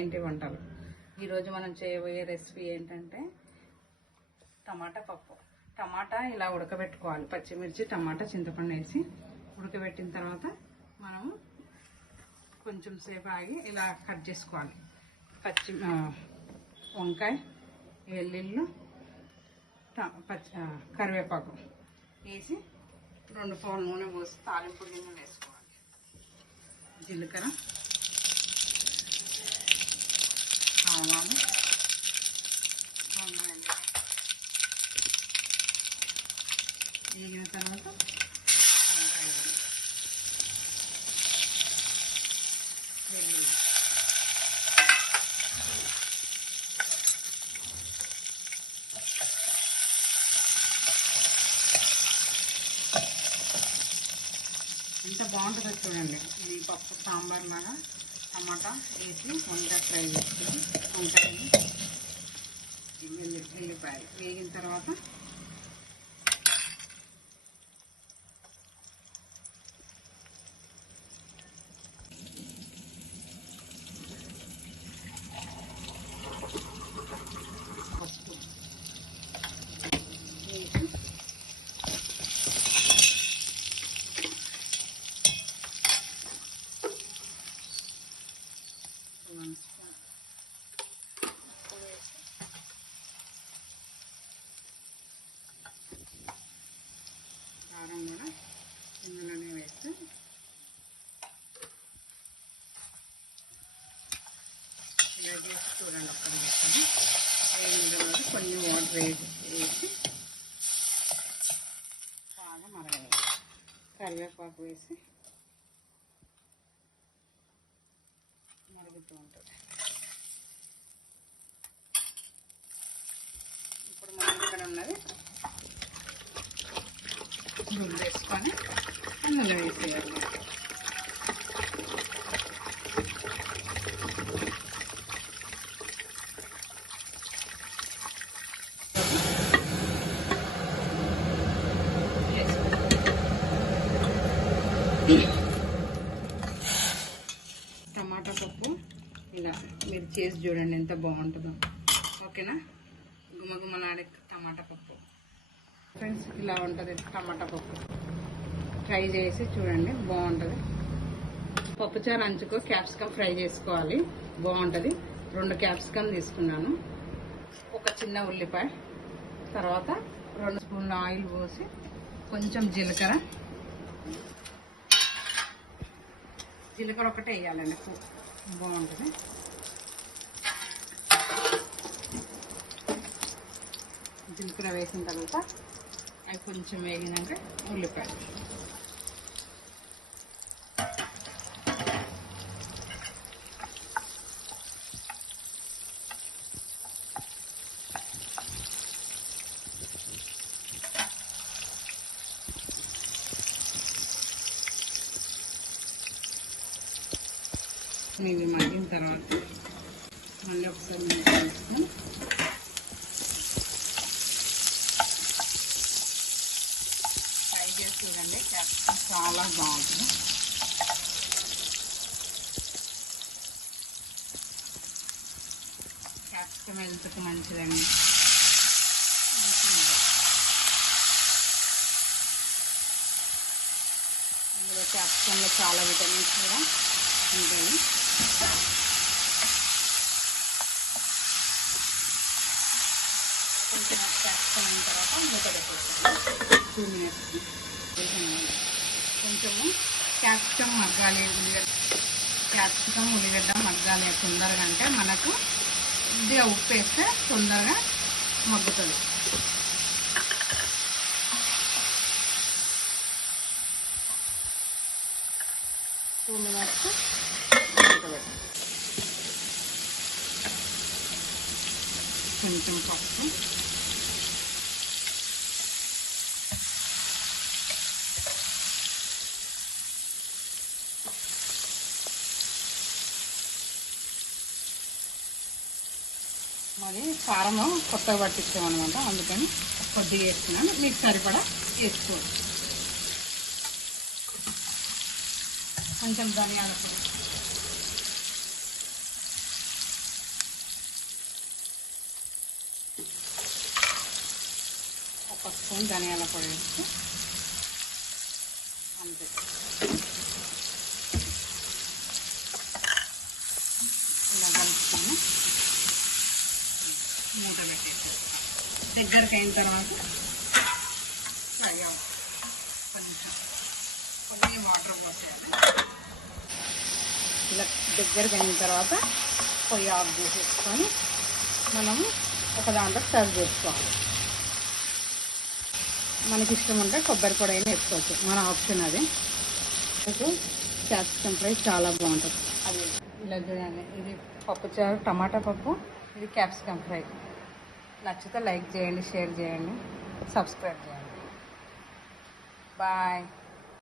ఇంటి వంటలు. ఈరోజు మనం చేయబోయే రెసిపీ ఏంటంటే టమాటా పప్పు. టమాటా ఇలా ఉడకబెట్టుకోవాలి. పచ్చిమిర్చి, టమాటా, చింతపండు వేసి ఉడకబెట్టిన తర్వాత మనము కొంచెం సేపు ఆగి ఇలా కట్ చేసుకోవాలి. వంకాయ, వెల్లుల్లి, కరివేపాకు వేసి 2 స్పూన్ల నూనె పోసి తాలింపు గిన్నెలు వేసుకోవాలి. జీలకర్ర, ఆవాలు, వేగిన తర్వాత వంకాయ, వెల్లుల్లి, ఎంత బాగుంటుందో చూడండి. ఇది పప్పు సాంబార్ లాగా టమాటా వేసి వంకాయ ఫ్రై చేసుకుని వంకాయలు, ఎల్లిపాయలు వేగిన తర్వాత పప్పు వేసి కారం కూడా ఇందులోనే వేస్తే ఇలా చేసి చూడండి. ఒక్కటి వేసుకొని ఇందులో కొన్ని వాటర్ వేసి బాగా మరగలేదు. కరివేపాకు వేసి మరుగుతూ ఉంటుంది. ఇప్పుడు మనం ఇక్కడ ఉన్నది గుడ్డు వేసుకొని అందులో వేసేయాలి. టమాటా పప్పు ఇలా మీరు చేసి చూడండి, ఎంత బాగుంటుందో. ఓకేనా? గుమగుమలాడే టమాటా పప్పు ఫ్రెండ్స్, ఇలా ఉంటుంది టమాటా పప్పు. ట్రై చేసి చూడండి, బాగుంటుంది. పప్పుచారు అంచుకో క్యాప్సికమ్ ఫ్రై చేసుకోవాలి, బాగుంటుంది. 2 క్యాప్సికమ్ తీసుకున్నాను, ఒక చిన్న ఉల్లిపాయ, తర్వాత 2 స్పూన్ల ఆయిల్ పోసి కొంచెం జీలకర్ర ఒకటే వేయాలండి, బాగుంటుంది. జీలకర్ర వేసిన తర్వాత అవి కొంచెం వేగినాక ఉల్లిపాయ, ఇవి మగ్గిన తర్వాత మళ్ళీ ఒకసారి వేసుకుని ఫ్రై చేసి చూడండి. క్యాప్సికమ్ చాలా బాగుంటుంది. క్యాప్సికమ్ హెల్త్కి మంచిదండి. ఇందులో క్యాప్సికంలో చాలా విటమిన్స్ కూడా ఉంటాయి. కొంచెం క్యాప్సికమ్ అయిన తర్వాత మూత పెట్టేస్తాను 2 మినిట్స్. కొంచెము క్యాప్సికమ్ మగ్గాలి, ఉల్లిగడ్డ మగ్గాలి తొందరగా. అంటే మనకు కొద్దిగా ఉప్పు వేస్తే తొందరగా మగ్గుతుంది. కొంచెం పప్పు, మరి కారం కొత్తగా పట్టించామన్నమాట, అందుకని కొద్దిగా వేసుకున్నాను. మీకు సరిపడా వేసుకోవచ్చు. కొంచెం ధనియాల పొడి, ఒక స్పూన్ ధనియాల పొడి వేస్తే అంతే. ఇలా కలుపుకొని మూత పెట్టేసి దగ్గరికి అయిన తర్వాత కొంచెం వాటర్ పోసేయాలి. ఇలా దగ్గరికి అయిన తర్వాత పొయ్యి ఆఫ్ చేసేసుకొని మనము ఒక దాంట్లో సర్వ్ చేసుకోవాలి. మనకి ఇష్టం ఉంటే కొబ్బరి పొడి అయినా వేసుకోవచ్చు, మన ఆప్షన్ అది. క్యాప్సికమ్ ఫ్రై చాలా బాగుంటుంది. అది ఇలా చూడండి, ఇది పప్పుచారు టమాటా పప్పు, ఇది క్యాప్సికమ్ ఫ్రై. నచ్చితే లైక్ చేయండి, షేర్ చేయండి, సబ్స్క్రైబ్ చేయండి. బాయ్.